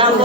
Sambo,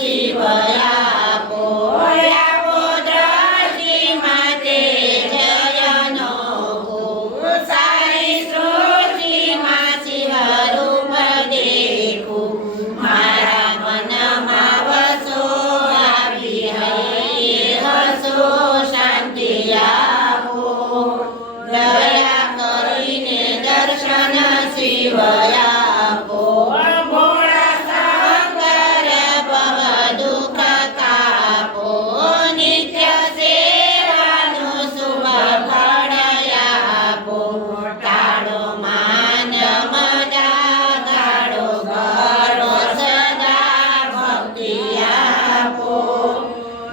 Di 呀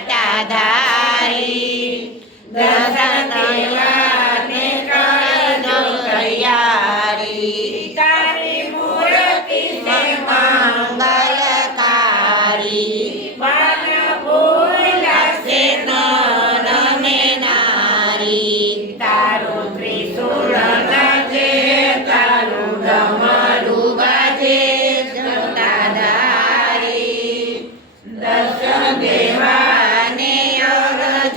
જટાધારી દર્શને કરો તૈયારી કાળી મૂર્તિ છે નરને નારી તારું ત્રિશુળ લાગે તારું ગમરું બાજે દેવા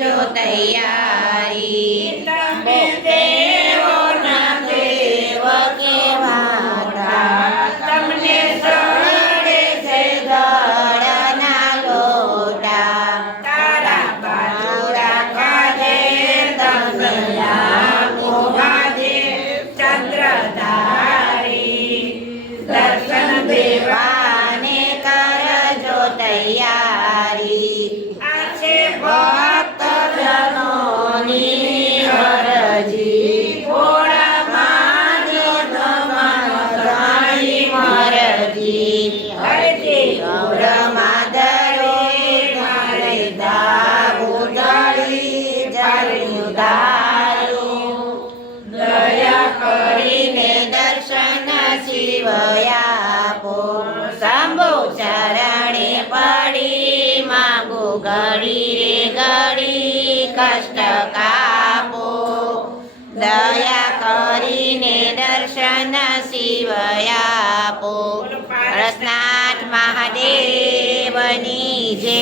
જો તૈયારી તમે દેવોના દેવ કેવાતા તમને સળે છે દળના લોટા તારા પાછોડા કાજે તમલા કોહાજે દર્શન દેવાને કરજો તૈયાર જીવયાપો શંભુ ચરણે પડી માગો ઘડી રે દયા કરીને દર્શન શિવયાપો. રસનાથ મહાદેવની જય.